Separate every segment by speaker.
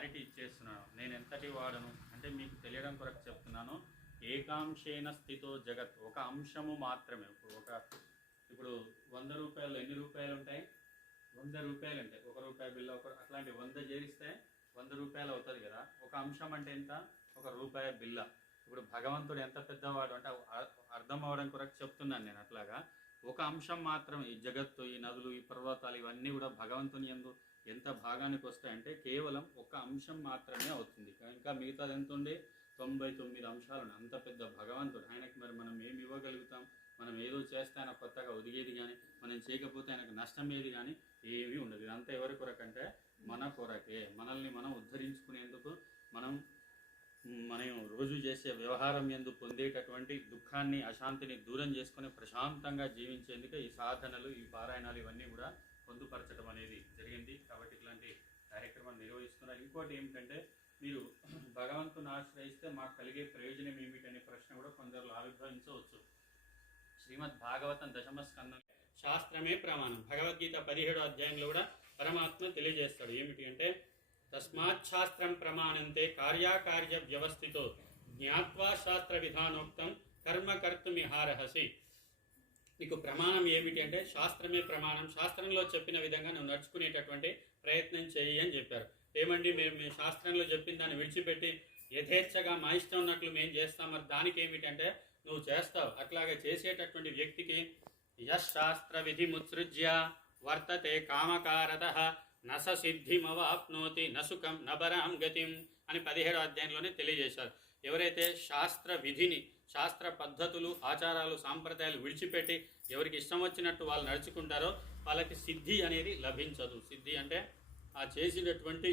Speaker 1: Clarity ఇచ్చేస్తున్నాను. నేను ఎంతటి వాడను? అంటే మీకు తెలియడం కొరకు చెప్తున్నాను. ఏకాంశేన స్థితో జగత్. ఒక అంశము మాత్రమే. ఇప్పుడు ఒక ఇప్పుడు వంద రూపాయలు ఎన్ని రూపాయలు ఉంటాయి? వంద రూపాయలు ఉంటాయి ఒక రూపాయి బిల్ల ఒక అట్లాంటి వంద చేరిస్తే వంద రూపాయలు అవుతుంది కదా. ఒక అంశం అంటే ఎంత? ఒక రూపాయి బిల్ల. ఇప్పుడు భగవంతుడు ఎంత పెద్దవాడు అంటే అర్థం అవడం కొరకు చెప్తున్నాను నేను అట్లాగా. ఒక అంశం మాత్రం ఈ జగత్తు ఈ నదులు ఈ పర్వతాలు ఇవన్నీ కూడా భగవంతుని ఎందు ఎంత భాగానికి వస్తాయంటే కేవలం ఒక అంశం మాత్రమే అవుతుంది. ఇంకా మిగతాది ఎంత ఉండే? తొంభై తొమ్మిది అంశాలు ఉన్నాయి. అంత పెద్ద భగవంతుడు. ఆయనకి మరి మనం ఏమి ఇవ్వగలుగుతాం? మనం ఏదో చేస్తే ఆయన కొత్తగా ఒదిగేది కానీ మనం చేయకపోతే ఆయనకు నష్టం ఏది కానీ ఏమీ ఉండదు. ఇదంతా ఎవరి కొరకంటే మన కొరకే. మనల్ని మనం ఉద్ధరించుకునేందుకు మనం మనం రోజు చేసే వ్యవహారం ఎందు పొందేటటువంటి దుఃఖాన్ని అశాంతిని దూరం చేసుకుని ప్రశాంతంగా జీవించేందుకు ఈ సాధనలు ఈ పారాయణాలు ఇవన్నీ కూడా పొందుపరచడం అనేది జరిగింది. కాబట్టి ఇట్లాంటి కార్యక్రమాలు నిర్వహిస్తున్నారు. ఇంకోటి ఏమిటంటే మీరు భగవంతుని ఆశ్రయిస్తే మాకు కలిగే ప్రయోజనం ఏమిటనే ప్రశ్న కూడా కొందరు ఆవిర్భవించవచ్చు. శ్రీమద్ భాగవతం దశమ స్కందం శాస్త్రమే ప్రమాణం. భగవద్గీత పదిహేడో అధ్యాయంలో కూడా పరమాత్మ తెలియజేస్తాడు. ఏమిటి అంటే తస్మాత్ శాస్త్రం ప్రమాణంతే కార్యాకార్య వ్యవస్థితో జ్ఞాత్వా శాస్త్ర విధానోక్తం కర్మ కర్తుమిహారహసి. నీకు ప్రమాణం ఏమిటి అంటే శాస్త్రమే ప్రమాణం. శాస్త్రంలో చెప్పిన విధంగా నువ్వు నడుచుకునేటటువంటి ప్రయత్నం చేయి అని చెప్పారు. ఏమండి మేము మీ శాస్త్రంలో చెప్పిన దాన్ని విడిచిపెట్టి యథేచ్ఛగా మా ఇష్టం ఉన్నట్లు మేము చేస్తాం. మరి దానికి ఏమిటంటే నువ్వు చేస్తావు. అట్లాగే చేసేటటువంటి వ్యక్తికి యశ్ శాస్త్ర విధి ముత్సృజ్య వర్తతే కామకారత నస సిద్ధిమవాప్నోతి నసుకం నబరాం గతిం అని పదిహేడో అధ్యాయంలోనే తెలియజేశారు. ఎవరైతే శాస్త్ర విధిని శాస్త్ర పద్ధతులు ఆచారాలు సాంప్రదాయాలు విడిచిపెట్టి ఎవరికి ఇష్టం వచ్చినట్టు వాళ్ళు నడుచుకుంటారో వాళ్ళకి సిద్ధి అనేది లభించదు. సిద్ధి అంటే ఆ చేసినటువంటి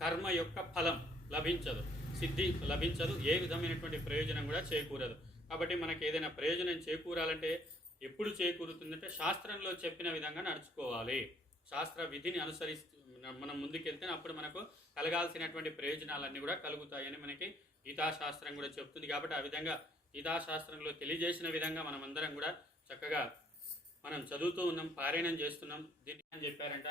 Speaker 1: కర్మ యొక్క ఫలం లభించదు. సిద్ధి లభించదు. ఏ విధమైనటువంటి ప్రయోజనం కూడా చేకూరదు. కాబట్టి మనకి ఏదైనా ప్రయోజనం చేకూరాలంటే ఎప్పుడు చేకూరుతుందంటే శాస్త్రంలో చెప్పిన విధంగా నడుచుకోవాలి. శాస్త్ర విధిని అనుసరిస్తూ మనం ముందుకెళ్తే అప్పుడు మనకు కలగాల్సినటువంటి ప్రయోజనాలన్నీ కూడా కలుగుతాయని మనకి గీతాశాస్త్రం కూడా చెప్తుంది. కాబట్టి ఆ విధంగా గీతాశాస్త్రంలో తెలియజేసిన విధంగా మనం అందరం కూడా చక్కగా మనం చదువుతూ ఉన్నాం పారాయణం చేస్తున్నాం. దీన్ని అని చెప్పారంట?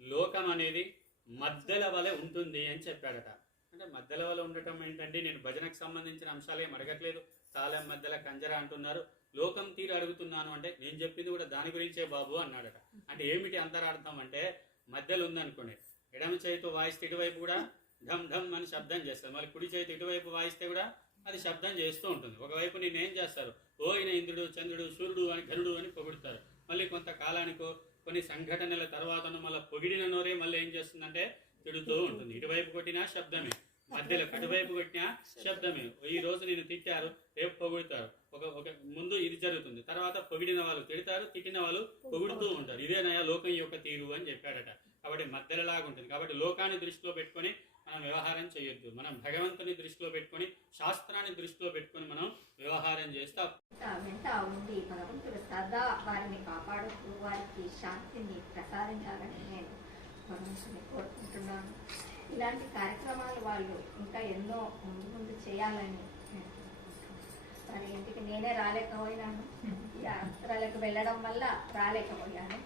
Speaker 1: లోకం అనేది మద్దెల వలె ఉంటుంది అని చెప్పాడట. అంటే మధ్యల వలె ఉండటం ఏంటంటే నేను భజనకు సంబంధించిన అంశాలు ఏం అడగట్లేదు. సాలెం మధ్యలో కంజర అంటున్నారు. లోకం తీరు అడుగుతున్నాను అంటే నేను చెప్పింది కూడా దాని గురించే బాబు అన్నాడట. అంటే ఏమిటి అంతరార్థం అంటే మధ్యలో ఉందనుకోండి ఎడమ చేతితో వాయిస్తే ఇటువైపు కూడా ఢమ్ ఢమ్ అని శబ్దం చేస్తారు. మళ్ళీ కుడి చేతి ఇటువైపు వాయిస్తే కూడా అది శబ్దం చేస్తూ ఉంటుంది. ఒకవైపు నేను ఏం చేస్తారు? ఓయిన ఇంద్రుడు చంద్రుడు సూర్యుడు అని గరుడు అని పొగుడుతారు. మళ్ళీ కొంతకాలానికో కొన్ని సంఘటనల తర్వాత మళ్ళీ పొగిడిన నోరే మళ్ళీ ఏం చేస్తుందంటే తిడుతూ ఉంటుంది. ఇటువైపు కొట్టినా శబ్దమే. మధ్యలో కటువైపు కొట్టినా శబ్దమే. ఈ రోజు నేను తిట్టారు రేపు పొగుడుతారు. ఒక ఒక ముందు ఇది జరుగుతుంది. తర్వాత పొగిడిన వాళ్ళు తిడతారు తిట్టిన వాళ్ళు పొగుడుతూ ఉంటారు. ఇదే నయా లోకం యొక్క తీరు అని చెప్పాడట. కాబట్టి మధ్యలోలాగా ఉంటుంది. కాబట్టి లోకాన్ని దృష్టిలో పెట్టుకొని మనం వ్యవహారం చేయొద్దు. మనం భగవంతుని దృష్టిలో పెట్టుకొని శాస్త్రాన్ని దృష్టిలో పెట్టుకొని మనం వ్యవహారం చేస్తే
Speaker 2: వెంట ఉండి భగవంతుడు సదా వారిని కాపాడుతూ వారికి శాంతిని ప్రసాదించాలని నేను భగవంతుని కోరుకుంటున్నాను. ఇలాంటి కార్యక్రమాలు వాళ్ళు ఇంకా ఎన్నో ముందు ముందు చేయాలని మరి ఇంటికి నేనే రాలేకపోయినాను. యాత్రలకు వెళ్ళడం వల్ల రాలేకపోయాను.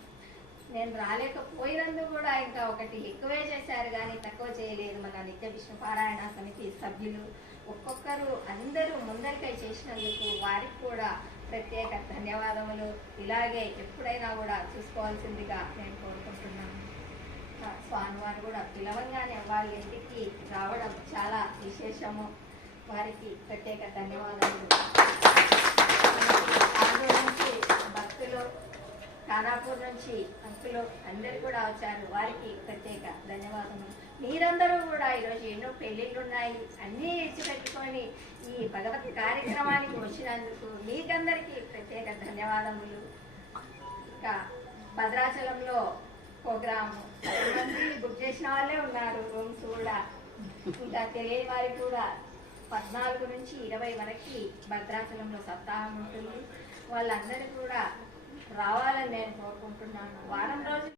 Speaker 2: నేను రాలేకపోయినందుకు కూడా ఇంకా ఒకటి ఎక్కువే చేశారు కానీ తక్కువ చేయలేదు. మన నిత్య విష్ణు పారాయణ సమితి సభ్యులు ఒక్కొక్కరు అందరూ ముందరికై చేసినందుకు వారికి కూడా ప్రత్యేక ధన్యవాదములు. ఇలాగే ఎప్పుడైనా కూడా చూసుకోవాల్సిందిగా నేను కోరుకుంటున్నాను. అమ్మవారు కూడా పిలవంగానే వాళ్ళ ఇంటికి రావడం చాలా విశేషము. వారికి ప్రత్యేక ధన్యవాదాలు. నుంచి భక్తులు ఖానాపూర్ నుంచి భక్తులు అందరు కూడా వచ్చారు. వారికి ప్రత్యేక ధన్యవాదములు. మీరందరూ కూడా ఈరోజు ఎన్నో పెళ్ళిళ్ళు ఉన్నాయి అన్నీ ఇచ్చిపెట్టుకొని ఈ భగవత్ కార్యక్రమానికి వచ్చినందుకు మీకందరికీ ప్రత్యేక ధన్యవాదములు. ఇంకా భద్రాచలంలో ప్రోగ్రామ్. బుక్ చేసిన వాళ్ళే ఉన్నారు రూమ్స్ కూడా. ఇంకా తెలియని వారికి కూడా పద్నాలుగు నుంచి ఇరవై వరకు భద్రాచలంలో సప్తాహం ఉంటుంది. వాళ్ళందరూ కూడా రావాలని నేను కోరుకుంటున్నాను. వారం రోజులు